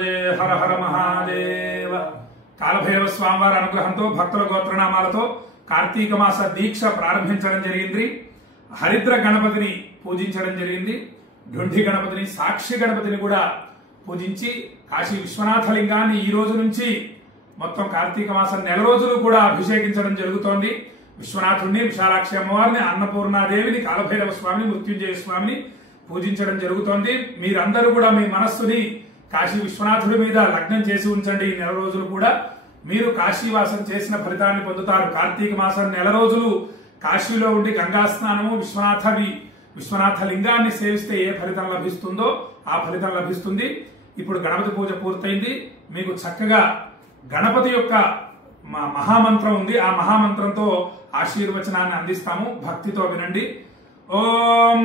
హర హర మహాదేవ. కాలభైరవ స్వామివారి అనుగ్రహంతో భక్తుల గోత్రనామాలతో కార్తీక మాస దీక్ష ప్రారంభించడం జరిగింది. హరిద్ర గణపతిని పూజించడం జరిగింది. ఢుండి గణపతిని, సాక్షి గణపతిని కూడా పూజించి కాశీ విశ్వనాథ లింగాన్ని ఈ రోజు నుంచి మొత్తం కార్తీక మాసం నెల రోజులు కూడా అభిషేకించడం జరుగుతోంది. విశ్వనాథుడిని, విశాలాక్షి అమ్మవారిని, అన్నపూర్ణాదేవిని, కాలభైరవ స్వామిని, మృత్యుంజయ స్వామిని పూజించడం జరుగుతోంది. మీరందరూ కూడా మీ మనస్సుని కాశీ విశ్వనాథుడి మీద లగ్నం చేసి ఉంచండి. ఈ నెల రోజులు కూడా మీరు కాశీవాసం చేసిన ఫలితాన్ని పొందుతారు. కార్తీక మాసం నెల రోజులు కాశీలో ఉండి గంగా స్నానము, విశ్వనాథ లింగాన్ని సేవిస్తే ఏ ఫలితం లభిస్తుందో ఆ ఫలితం లభిస్తుంది. ఇప్పుడు గణపతి పూజ పూర్తయింది. మీకు చక్కగా గణపతి యొక్క మహామంత్రం ఉంది. ఆ మహామంత్రంతో ఆశీర్వచనాన్ని అందిస్తాము. భక్తితో వినండి. ఓం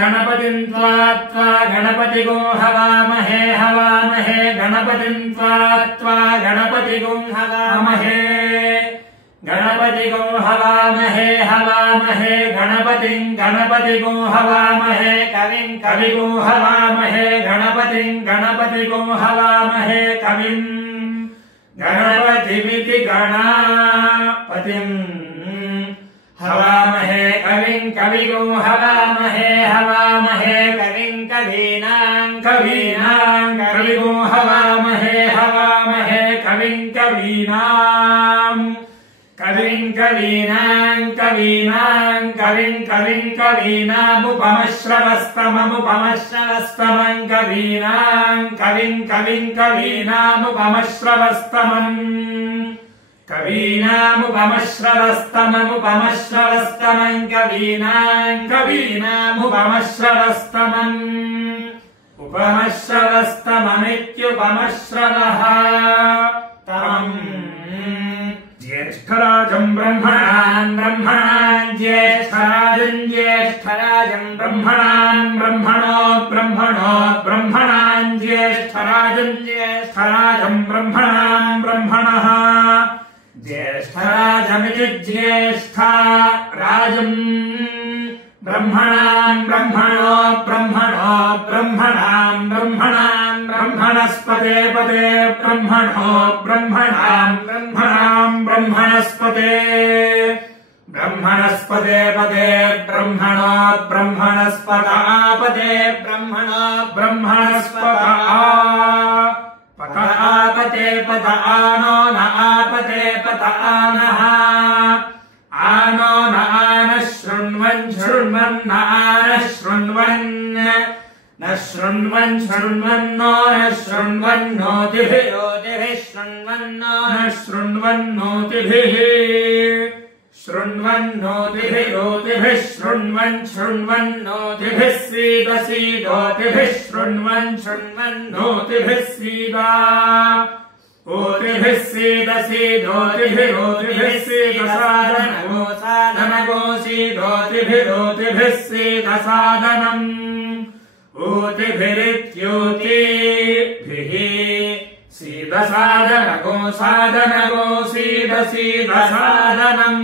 గణపతిం గణపతిగో హవామహే హవామహే గణపతిం గణపతిగో హవామహే గణపతిగో హవామహే హవామహే గణపతిం గణపతిగో హవామహే కవిం కవిగో హవామహే గణపతిం గణపతిగో హవామహే కవిం గణపతిమితి గణపతిం హవామహే కవిం కవిగో హవామహే హవామహే కవిం కవీనాం కవీనాం కవిగో హవామహే హవామహే కవిం కవీనాం కవిం కవీనాం కవీనాం కవిం కవిం కవీనాముపమశ్రవస్తమముపమశ్రవస్తమం కవీనాం కవిం కవిం కవీనాముపమశ్రవస్తమం కవీనాముపమశ్రవస్తమముపమశ్రవస్తమం కవీనాం కవీనాముపమశ్రవస్తమం ఉపమశ్రవస్తమమిత్యుపమశ్రవః తం జ్యేష్ఠరాజం బ్రహ్మణాన్ బ్రహ్మణాన్ జ్యేష్ఠరాజం జ్యేష్ఠరాజం బ్రహ్మణాన్ బ్రహ్మణోత్ బ్రహ్మణోత్ బ్రహ్మణాన్ జ్యేష్ఠరాజం జ్యేష్ఠరాజం బ్రహ్మణాన్ బ్రహ్మణః జ్యేష్ఠరాజమితి జ్యేష్ఠరాజం బ్రహ్మణాన్ బ్రహ్మణోత్ బ్రహ్మణోత్ బ్రహ్మణాన్ బ్రహ్మణాన్ బ్రహ్మణస్పతే పదే బ్రహ్మణో బ్రహ్మణాం బ్రహ్మణాం బ్రహ్మణస్పతే బ్రహ్మణస్పతే పదే బ్రహ్మణోత్ బ్రహ్మణస్పతాపదే బ్రహ్మణో బ్రహ్మణస్పతాపతే పత ఆనో న ఆపతే పత ఆనః ఆనో న ఆన శృణ్వన్ శృణ్వన్ న ఆన శృణ్వన్ న శృణ్వన్ శృణ్వన్నో న శృణ్వన్నోతిభిః శృణ్వన్నో న శృణ్వన్నోతిభిః శృణ్వన్నోతిభిరోతిభిః శృణ్వన్ శృణ్వన్నోతిభిః సీద సీదోతిభిః శృణ్వన్ శృణ్వన్నోతిభిః సీదా ఓతిభిః సీద సీదోతిభిరోతిభిః సీద సాధనగో సాధనగో సీదోతిభిరోతిభిః సీద సాధనం ఓతిభిరిత్యోతిభిః సీద సాధనగో సాధనగో సీద సీద సాధనం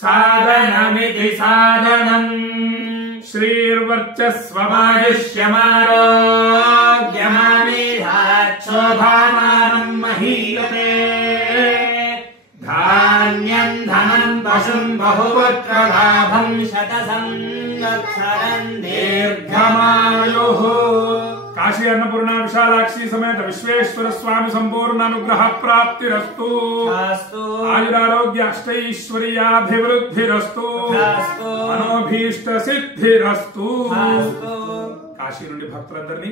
సాధనమితి సాధనం శ్రీర్వర్చస్వమాయుష్యమారోగ్యమామీధాక్షోభామానం మహీయతే ధాన్యం ధనం పశుం బహుపుత్రలాభం శతసంవత్సరం దీర్ఘమాయుః. కాశీ అన్నపూర్ణ విశాలాక్షి సమేత విశ్వేశ్వర స్వామి సంపూర్ణ అనుగ్రహ ప్రాప్తిరస్తు. ఆయురారోగ్య అష్టైశ్వర్యాభివృద్ధిరస్తు. మనోభీష్ట సిద్ధిరస్తు. కాశీ నుండి భక్తులందరినీ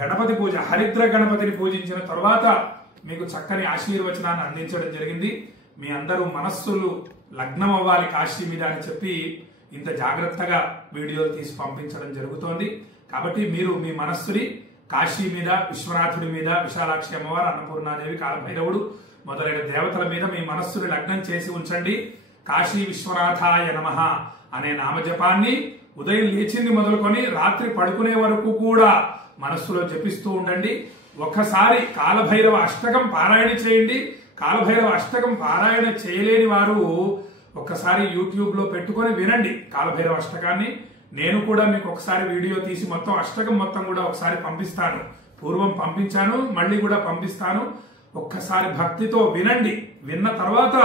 గణపతి పూజ, హరిద్ర గణపతిని పూజించిన తర్వాత మీకు చక్కని ఆశీర్వచనాన్ని అందించడం జరిగింది. మీ అందరూ మనస్సులు లగ్నం అవ్వాలి కాశీ మీద అని చెప్పి ఇంత జాగ్రత్తగా వీడియోలు తీసి పంపించడం జరుగుతోంది. కాబట్టి మీరు మీ మనస్సుని కాశీ మీద, విశ్వనాథుడి మీద, విశాలాక్షి అమ్మవారు, అన్నపూర్ణాదేవి, కాలభైరవుడు మొదలైన దేవతల మీద మీ మనస్సుని లగ్నం చేసి ఉంచండి. కాశీ విశ్వనాథాయ నమః అనే నామజపాన్ని ఉదయం లేచింది మొదలుకొని రాత్రి పడుకునే వరకు కూడా మనస్సులో జపిస్తూ ఉండండి. ఒకసారి కాలభైరవ అష్టకం పారాయణ చేయండి. కాలభైరవ అష్టకం పారాయణ చేయలేని వారు ఒకసారి యూట్యూబ్ లో పెట్టుకొని వినండి కాలభైరవ అష్టకాన్ని. నేను కూడా మీకు ఒకసారి వీడియో తీసి మొత్తం అష్టకం మొత్తం కూడా ఒకసారి పంపిస్తాను. పూర్వం పంపించాను, మళ్ళీ కూడా పంపిస్తాను. ఒక్కసారి భక్తితో వినండి. విన్న తర్వాత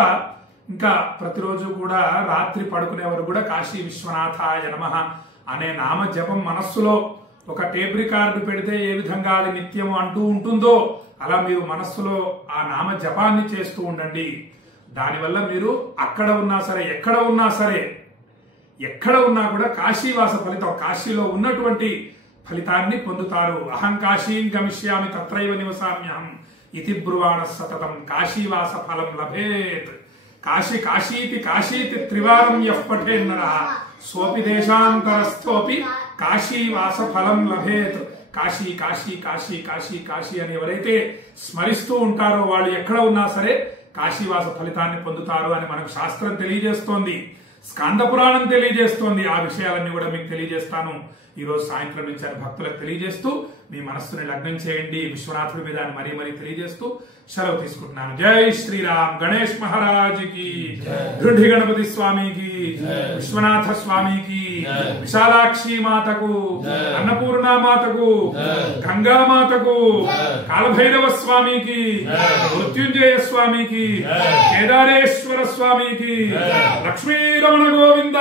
ఇంకా ప్రతిరోజు కూడా రాత్రి పడుకునేవారు కూడా కాశీ విశ్వనాథాయ నమః అనే నామ జపం మనస్సులో ఒక టేప్ రికార్డు పెడితే ఏ విధంగా అది నిత్యం అంటూ ఉంటుందో అలా మీరు మనస్సులో ఆ నామ జపాన్ని చేస్తూ ఉండండి. దానివల్ల మీరు అక్కడ ఉన్నా సరే, ఎక్కడ ఉన్నా సరే, ఎక్కడ ఉన్నా కూడా కాశీవాస ఫలితం, కాశీలో ఉన్నటువంటి ఫలితాన్ని పొందుతారు. అహం కాశీం గమిష్యామి తత్రైవ నివసామ్యహం ఇతి బ్రువాణ సతతం కాశీవాస ఫలం లభేత్. కాశీ కాశీతి కాశీతి త్రివారం యః పఠేన్నరః సోపి దేశాంతరస్థోపి కాశీవాస ఫలం లభేత్. కాశీ కాశీ కాశీ కాశీ కాశీ అని ఎవరైతే స్మరిస్తూ ఉంటారో వాళ్ళు ఎక్కడ ఉన్నా సరే కాశీవాస ఫలితాన్ని పొందుతారు అని మనకు శాస్త్రం తెలియజేస్తోంది, స్కాంద పురాణం తెలియజేస్తోంది. ఆ విషయాలన్నీ కూడా మీకు తెలియజేస్తాను ఈ రోజు సాయంత్రం నుంచి భక్తులకు తెలియజేస్తూ మీ మనస్సుని లగ్నం చేయండి విశ్వనాథుడి మీద అని మరీ మరీ తెలియజేస్తూ సెలవు తీసుకుంటున్నాను. జై శ్రీరామ్. గణేష్ మహారాజుకి, ధృఢి గణపతి స్వామికి, విశ్వనాథ స్వామికి, విశాలాక్షి మాతకు, అన్నపూర్ణ మాతకు, గంగా మాతకు, కాలభైరవ స్వామికి, మృత్యుంజయ స్వామికి, కేదారేశ్వర స్వామికి, లక్ష్మీరమణ గోవింద.